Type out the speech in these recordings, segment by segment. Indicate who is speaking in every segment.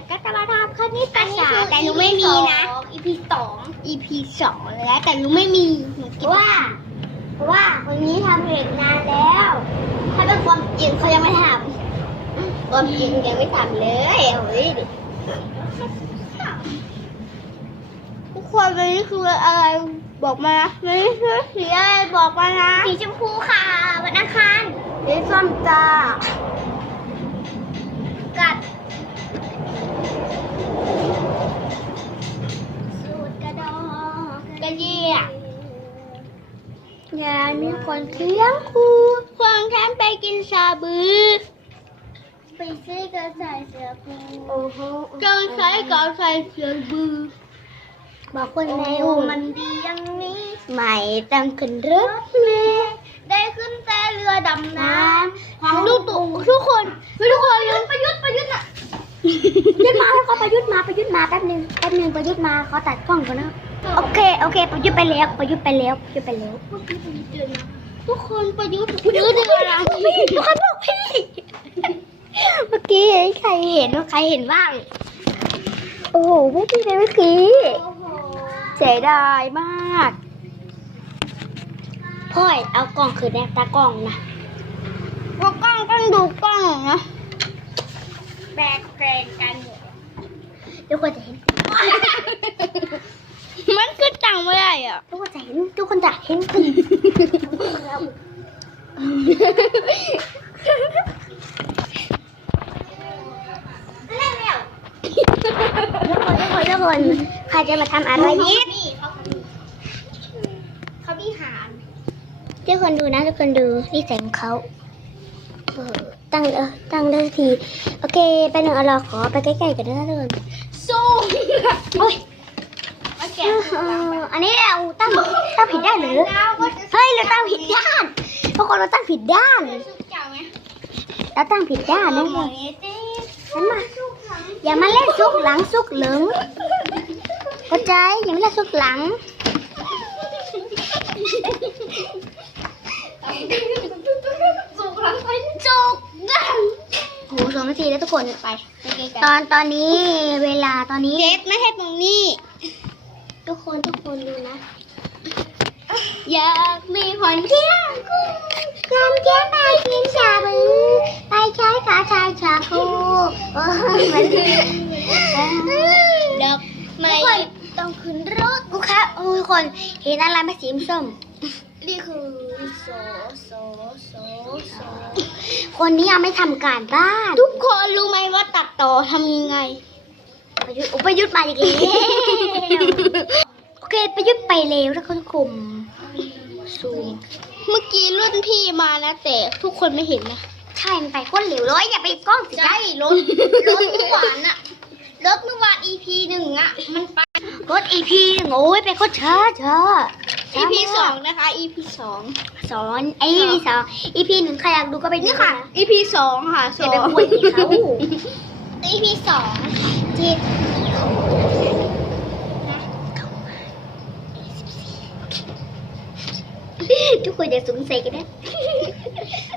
Speaker 1: แล้วก็จะมาทำคณิตศาสตร์
Speaker 2: อันนี้คือ
Speaker 1: แต่หนูไม่มีนะ
Speaker 2: EP สอง
Speaker 1: EP สองแล้วแต่หนูไม่มีหนู
Speaker 2: เพ
Speaker 1: เก็บ
Speaker 2: ราะว่าเพราะว่าคนนี้ทำเพจนานแล้ว ถ้าเป็นความจริงเขายังไม่ทำความจริงยังไม่ทำเลยเอาไว้ดิ
Speaker 1: ทุกคนวันนี้คืออะไรบอกมานะวันนี้คือสีอะไรบอกมานะ
Speaker 2: สีชมพูค่ะวันอังคาร
Speaker 1: สีส้มจ้า
Speaker 2: กัด ยา
Speaker 1: ยมีคนเที่ยงครูควงแทนไปกินชาบู
Speaker 2: ไปซื้อกระใส่เสื้อผู
Speaker 1: โอ้โหจงใช้กับใส่เสื้อบู
Speaker 2: บอกคนใน
Speaker 1: โอ้
Speaker 2: อูมันดีอย่างนี้
Speaker 1: ไม่ต้องขึ้นรถ
Speaker 2: เมล์ได้ขึ้นแต่เรือดำน้ำ
Speaker 1: ดูตุทุกคนทุกคน
Speaker 2: ประยุทธ์ประยุทธ์อะ
Speaker 1: ประยุทธ์มาแล้วเขาประยุทธ์มาประยุทธ์มาแป๊บนึงแป๊บนึงประยุทธ์มาเขาตัดกล้องก่อนนะ โอเค โอเคประยุทธ์ไปแล้วประยุทธ์ไปแล้วประยุทธ์ไปแล้วทุกคนประยุทธ์ประยุทธ์เดืออะไรทุกคนบอกพี่ เมื่อกี้ใครเห็นว่าใครเห็นบ้าง โอ้โหพวกพี่เลยเมื่อกี้
Speaker 2: โอ้โห
Speaker 1: เสียดายมากพ่อยเอากล้องคือแนบตากล้องนะว่ากล้องต้องดูกล้องนะ
Speaker 2: แบกเกรนกันอยู่
Speaker 1: ทุกคนจะเห็น มันคือตังไม่ได้อะทุกคนจะเห็นทุกคนจะเห็นคุณทุกคนทุกคนทุกคนใครจะมาทำอะไรนี้
Speaker 2: นี่เขาเขามีหาร
Speaker 1: ทุกคนดูนะทุกคนดูนี่แสงเขาตั้งเออตั้งเลยที โอเค ไปหนึ่งอราขอไปใกล้ๆกันนะทุกคน
Speaker 2: สู้
Speaker 1: โอ้ย
Speaker 2: มา
Speaker 1: เอ
Speaker 2: แกะ
Speaker 1: ออันนี้เราตั้งตั้งผิดด้านหรือ
Speaker 2: แล้วก็จะ
Speaker 1: เฮ้ยเราตั้งผิดด้านทุกคนเราตั้งผิดด้าน
Speaker 2: สุกเจ้าไหม
Speaker 1: เราตั้งผิดด้านนะทุกคนฉันมาอย่ามาเล่นซุกหลังซุกเหลืองเข้าใจอย่ามาเล่นซุกหลัง
Speaker 2: สุกหลังเป็นจุก
Speaker 1: โหสองนาทีแล้วทุกคน
Speaker 2: ไปไปไกล
Speaker 1: ตอนตอนนี้เวลาตอนนี้
Speaker 2: ๆเจ็บไม่ให้ตรงนี้
Speaker 1: ทุกคนทุกคนดูนะ อยากมีคนเที่ยงคู่ลำเที่ยงไปกินชาบูไปใช้ขาชายชาคูโอ้ยมันดอกไม้ต้องขึ้นรถกูค่ะโอ้ยคนเห็นอะไรไหมสีส้ม
Speaker 2: นี่คือโซโซโซโซ
Speaker 1: คนนี้ยังไม่ทำการบ้าน
Speaker 2: ทุกคนรู้ไหมว่าตัดต่อทำยังไง
Speaker 1: ประยุทธ์อุปยุทธ์มาอีกแล้วโอเคประยุทธ์ไปเร็วแล้วก็คุมซูม
Speaker 2: เมื่อกี้รุ่นพี่มานะแต่ทุกคนไม่เห็นนะ
Speaker 1: ใช่มันไปก้นเหลวเลยอย่าไปกล้องสิ
Speaker 2: ใช่รถรถเมื่อวานอะรถเมื่อวาน EP หนึ่งอะมันไป
Speaker 1: รถ EP หนึ่งโอ้ยไปโคตรช้าช้า
Speaker 2: EP สองนะคะ EP สอง
Speaker 1: สอนไอ้ EP สอง EP หนึ่งใครอยากดูก็ไปดู
Speaker 2: นี่ค่ะ EP สองค่ะส
Speaker 1: อย่า
Speaker 2: อ
Speaker 1: ไป
Speaker 2: ง
Speaker 1: คุยกับเขา
Speaker 2: EP สอง
Speaker 1: ที่ทุกคนอย่าสงสัยกันนะ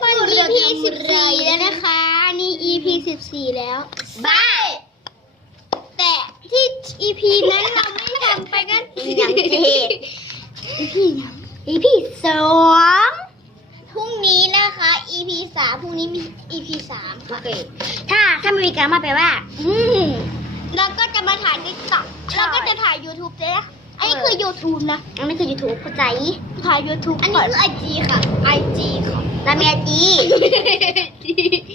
Speaker 2: มัน EP สิบสี่แล้วนะคะ นี่ EP สิบสี่แล้วบ้าแต่ที่ EP นั้นเราไม่ทำไปกัน
Speaker 1: อย่างเท่ EP ยัง EP สอง
Speaker 2: พรุ่งนี้นะคะ EP สามพรุ่งนี้มี EP สาม
Speaker 1: โอเค ถ้าถ้าไม่มีการมาแปลว่า อืม
Speaker 2: แล้วก็จะมาถ่าย TikTok
Speaker 1: ใช่
Speaker 2: แล้วก็จะถ่าย YouTube ด้วยนะอันนี้คือ YouTube นะ
Speaker 1: อันนี้คือ YouTube เข้าใจ
Speaker 2: ถ่าย YouTube อันนี้คือ IG ค่ะ IG ค่ะ
Speaker 1: ลาเมียจี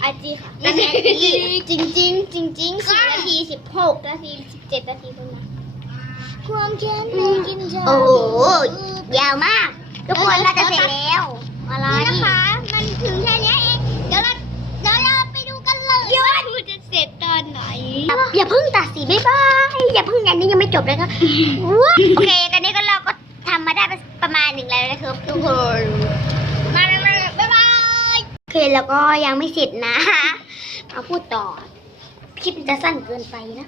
Speaker 2: IG ค่ะ
Speaker 1: นั่นไง
Speaker 2: จริงจริงๆจริงจริงๆสี่นาทีสิบหกนาทีสิบเจ็ดนาทีประมาณความแค้นไม่กินชา
Speaker 1: โอ้โหยาวมาก ทุกคนเราจะเสร็จแล้ว อะไร
Speaker 2: นี่นะคะ มันถึงแค่
Speaker 1: อย่าเพิ่งตัดสิบ๊ายบายอย่าเพิ่งยันนี้ยังไม่จบเลยค่ะว้าวโอเคตอนนี้ก็เราก็ทำมาได้ประมาณหนึ่งแล้วนะครับทุกคน
Speaker 2: มาเลยมาเลยบ๊ายบาย
Speaker 1: โอเคแล้วก็ยังไม่เสร็จนะเอาพูดต่อคลิปมันจะสั้นเกินไปนะ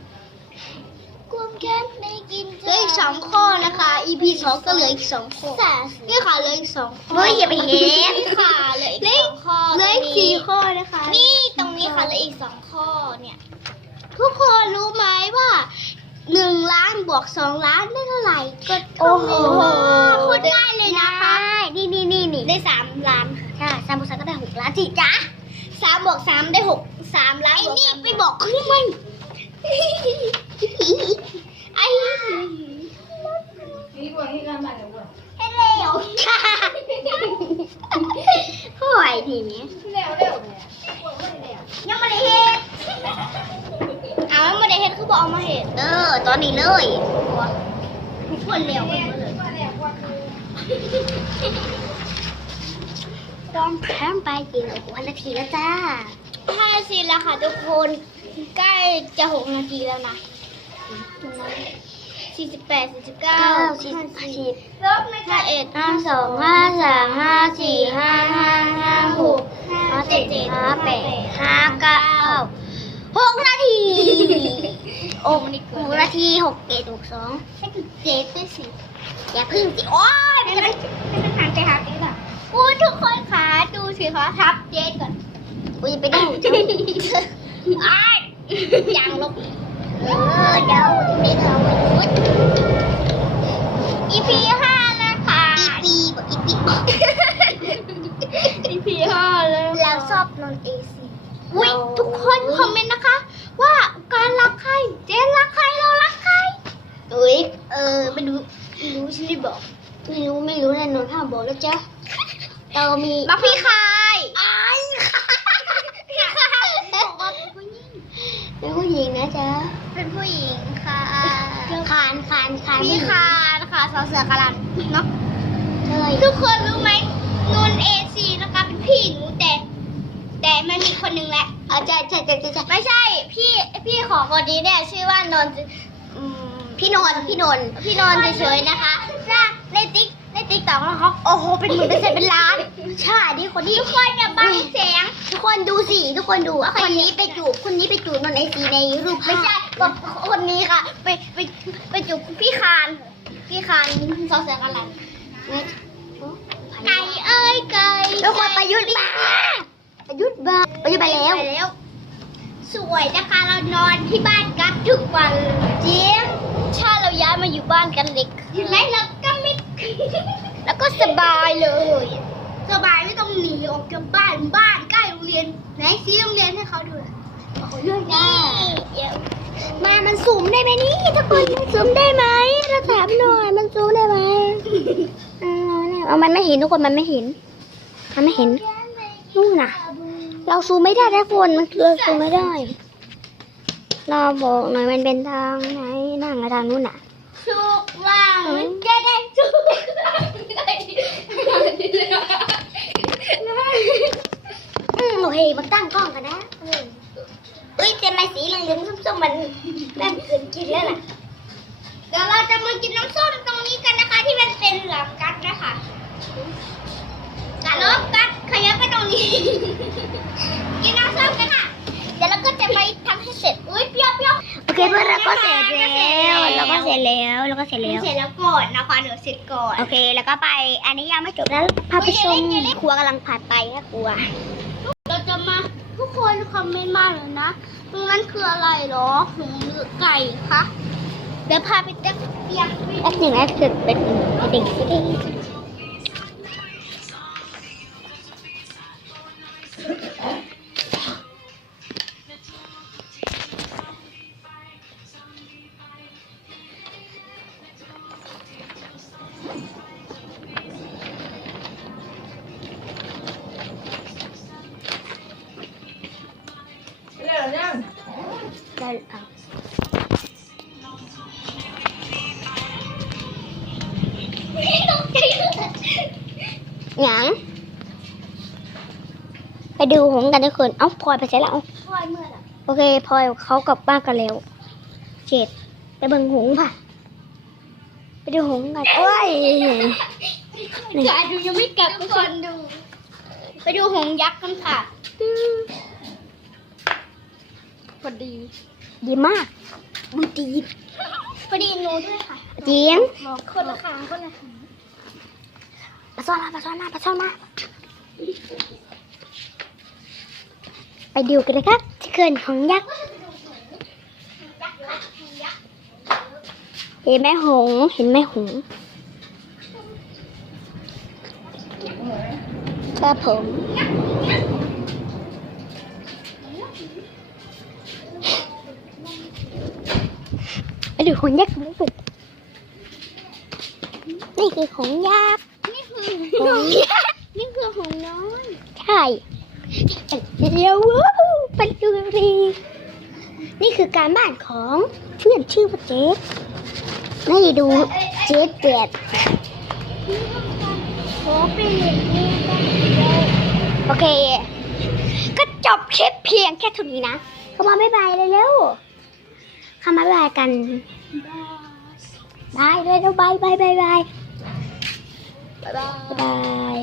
Speaker 2: ความแค้นไม่กินเหลืออีกสองข้อนะคะ EP สองก็เหลืออีกสองข้อนี่ค่ะเหลืออีกสองข้อ
Speaker 1: เฮ้ยอย่าไปเห็น
Speaker 2: นี่ค่ะเหลืออีกสองข้อ
Speaker 1: เหลืออีกสี่ข้อนะคะ
Speaker 2: นี่ตรงนี้ค่ะเหลืออีกสองข้อเนี่ย ทุกคนรู้ไหมล้านบวกสองล้านได้เท่าไหร่ก็
Speaker 1: โอ้โห
Speaker 2: โคตรง่ายเลยนะคะ
Speaker 1: นี่นี่นี่นี่
Speaker 2: ได้สามล้านค่ะ
Speaker 1: ใช่สามบวกสามก็ได้หกล้านจีจ้า
Speaker 2: สามบวกสามได้หกสามล้าน
Speaker 1: ไอ้นี่
Speaker 2: ไปบอกเขาทำไมไอ้
Speaker 3: นี่กว่าที่การมาเดี๋ยวก่อน
Speaker 2: ให้เร็วห่วยทีนี้
Speaker 3: เร็วเร็วเนี่ย
Speaker 2: ยังไม่ได้เห็ดเอาไม่ได้เห็ดคือ บอกเอามาเห็ด
Speaker 1: เออตอนนี้เลย
Speaker 2: ทุกคนเร็วกันหมดเลย
Speaker 3: ว่าเนี่ยว่าคือ
Speaker 1: ตอนแพมไปกินวันนาทีแล้วจ้า
Speaker 2: ห้านาทีแล้วค่ะทุกคนใกล้จะหกนาทีแล้วนะสี่สิบแปดสี่สิบเก้า
Speaker 1: เก้าสิบสิบ
Speaker 2: ลบนะ
Speaker 1: ห้า
Speaker 2: คะ
Speaker 1: เอ็ดห้าสองห้าสามห้าสี่ห้าห้าห้าหกห้าเจ็ดห้าแปดห้าเก้าหกนาที โอ้หกนาทีหกเกตหกสอง
Speaker 2: ให้ถึงเจ็ดด้วยสิ
Speaker 1: อย่าพึ่งสิโอ้ย
Speaker 2: ให้มันให้มันหันไปหาเจ๊ก่อนอุ้ยทุกคนคะดูสิคะทับเจ๊ก่อน
Speaker 1: กูจะไปดู
Speaker 2: อ้ายยังลบ
Speaker 1: เออเดี๋ยวมีเขาไปดู
Speaker 2: อีพีห้านะคะ
Speaker 1: อีปีบอกอีปี
Speaker 2: อีพีห้าแล้ว
Speaker 1: เราชอบนอนเอซี
Speaker 2: อุ้ยทุกคนคอมเมนต์นะคะ ว่าการรักใคร เจ๊รักใครเรารักใคร
Speaker 1: อุ้ย
Speaker 2: เออไม่รู้ไม่รู้ฉันไม่บอก
Speaker 1: ไม่รู้ไม่รู้แน่นอนห้ามบอกแล้วจ้ะเรามี
Speaker 2: รักพี่คาย
Speaker 1: อ้าย
Speaker 2: พี่คายบอกว่าเป็นผู้หญิง
Speaker 1: เป็นผู้หญิงนะจ๊ะ
Speaker 2: เป็นผู้หญิงค่ะ
Speaker 1: คานคานคาน
Speaker 2: พี่คานค่ะสาวเสือกาลันเนาะ
Speaker 1: ใช่
Speaker 2: ทุกคนรู้ไหมนูนเอซีนะคะเป็นพี่หนูแต่แต่มันมีคนหนึ่งแหละ
Speaker 1: อาจารย์ใช่ใช่ใช่ใช่
Speaker 2: ไม่ใช่ พี่พี่ของคนนี้เนี่ยชื่อว่านนท์อืม
Speaker 1: พี่นนท์พี่นนท์
Speaker 2: พี่นนท์เฉยๆนะคะถ้าในติ๊กในติ๊กต็อกเขาโอ้โหเป็นหมื่นเป็นแสนเป็นล้าน
Speaker 1: ใช่นี่คนนี้
Speaker 2: ทุกคนอย่าบังเสียง
Speaker 1: ทุกคนดูสิทุกคนดู
Speaker 2: โอเค
Speaker 1: คนนี้ไปจูบคนนี้ไปจูบนนท์ไอซีในรูป
Speaker 2: ไม่ใช่ก็คนนี้ค่ะ ไปไปไปจุกพี่คานพี่คานซอสแสงอะไร
Speaker 1: ไม่
Speaker 2: ไก่เอ้ยไก่
Speaker 1: ทุกคนประยุทธ์มาประยุทธ์มาประยุทธ์ไปแล้ว
Speaker 2: ไปแล้วสวยนะคะเรานอนที่บ้านกันทุกวันจริง อยู่บ้านกันเล็กเห็นไหมเราก็ไม่ แล้วก็สบายเลย สบายไม่ต้องหนีออกจากบ้านบ้านใกล้โรงเรียนไหนชี้โรงเรียนให้เขาดูหน่อย
Speaker 1: เรื่อง
Speaker 2: นี่เดี๋ยว
Speaker 1: มามันซูมได้ไหมนี่ทุกคนมันซูมได้ไหมเราถามหน่อยมันซูมได้ไหมเอาเนี่ยเอามันไม่เห็นทุกคนมันไม่เห็น มันไม่เห็นนู่นน่ะ เราซูมไม่ได้ทุกคนมันคือซูมไม่ได้ เราบอกหน่อยมันเป็นทางไหนนั่งทางนู้นน่ะ
Speaker 2: สุกล่าง มันจะได้สุก
Speaker 1: อืมโอเคมาตั้งกล้องกันนะเอ้ยแต่ไม่สีเหลืองๆส้มๆมันแม่เกินกินแล้วน่ะ
Speaker 2: เดี๋ยวเราจะมากินน้ำส้มตรงนี้กันนะคะ ที่มันเป็นเหลืองกัดนะคะกัดลบกัดขยับไปตรงนี้ กินน้ำส้มกันค่ะ เดี๋ยวเราก็จะไปทำให้เสร็จอุ้ยเปรี้ยวเปรี้ยว
Speaker 1: อเคเพื่อนเราก็เสร็จแล้วเราก็เสร็จแล้วเราก็เสร็จแล้ว
Speaker 2: เสร็จแล้วก่อนนะคะเดี๋ยวเสร็จก่อน
Speaker 1: โอเค แล้วก็ไป อันนี้ยังไม่จบนะพาไปชมครัวกำลังผัดไปค่ะครัว
Speaker 2: เราจะมาทุกคนคอมเมนต์มาเลยนะตรงนั้นคืออะไรเหรอหมูหรือไก่คะเดี๋ยวพาไปเจ๊เปียก
Speaker 1: แอปหนึ่งแอปถึงเป็นเด็กสิ
Speaker 3: เร็ว
Speaker 1: ได้เอา
Speaker 2: ตกใจเลย
Speaker 1: หยังไปดูหงส์กันทุกคน เอ้าพลอยไปใช่แล้ว
Speaker 2: พลอยเมื่อไหร่
Speaker 1: โอเคพลอยเขากลับบ้านกันแล้วเจ็ดไปเบิ่งหงส์ค่ะ ไปดูหงส์กันโอ้ยนี่
Speaker 2: กาดูยังไม่กลับทุกคนดู ไปดูหงส์ยักษ์กันค่ะ
Speaker 1: พอดีดีมากมันดี
Speaker 2: พอดีหนูด้วยค่ะ
Speaker 1: เจียง
Speaker 2: คนละคางคนละคาง
Speaker 1: ปะซ้อนมาปะซ้อนมาปะซ้อนมาไปดูกันนะครับที่เขื่อนของยักษ์
Speaker 2: ยักษ์ค่ะยักษ์
Speaker 1: เห็นไหมหงส์เห็นไหมหงส์ครับผม ไปดูหงยักษ์กันเลยนี่คือหงยักษ์
Speaker 2: นี่คือหงยักษ์นี่คือหงน้อย
Speaker 1: ใช่เดี๋ยวว้าวเป็นดูรีนี่คือการบ้านของเพื่อนชื่อว่าเจสนี่ดูเจสเจ็ด
Speaker 2: โอเป็นอย่างนี้
Speaker 1: โอเค ก็จบคลิปเพียงแค่เท่านี้นะเข้ามาบ๊ายบายเลยเร็วเข้ามาบ๊ายบายกัน บายเลยเร็วบายบายบายบาย
Speaker 2: บ๊ายบาย
Speaker 1: บาย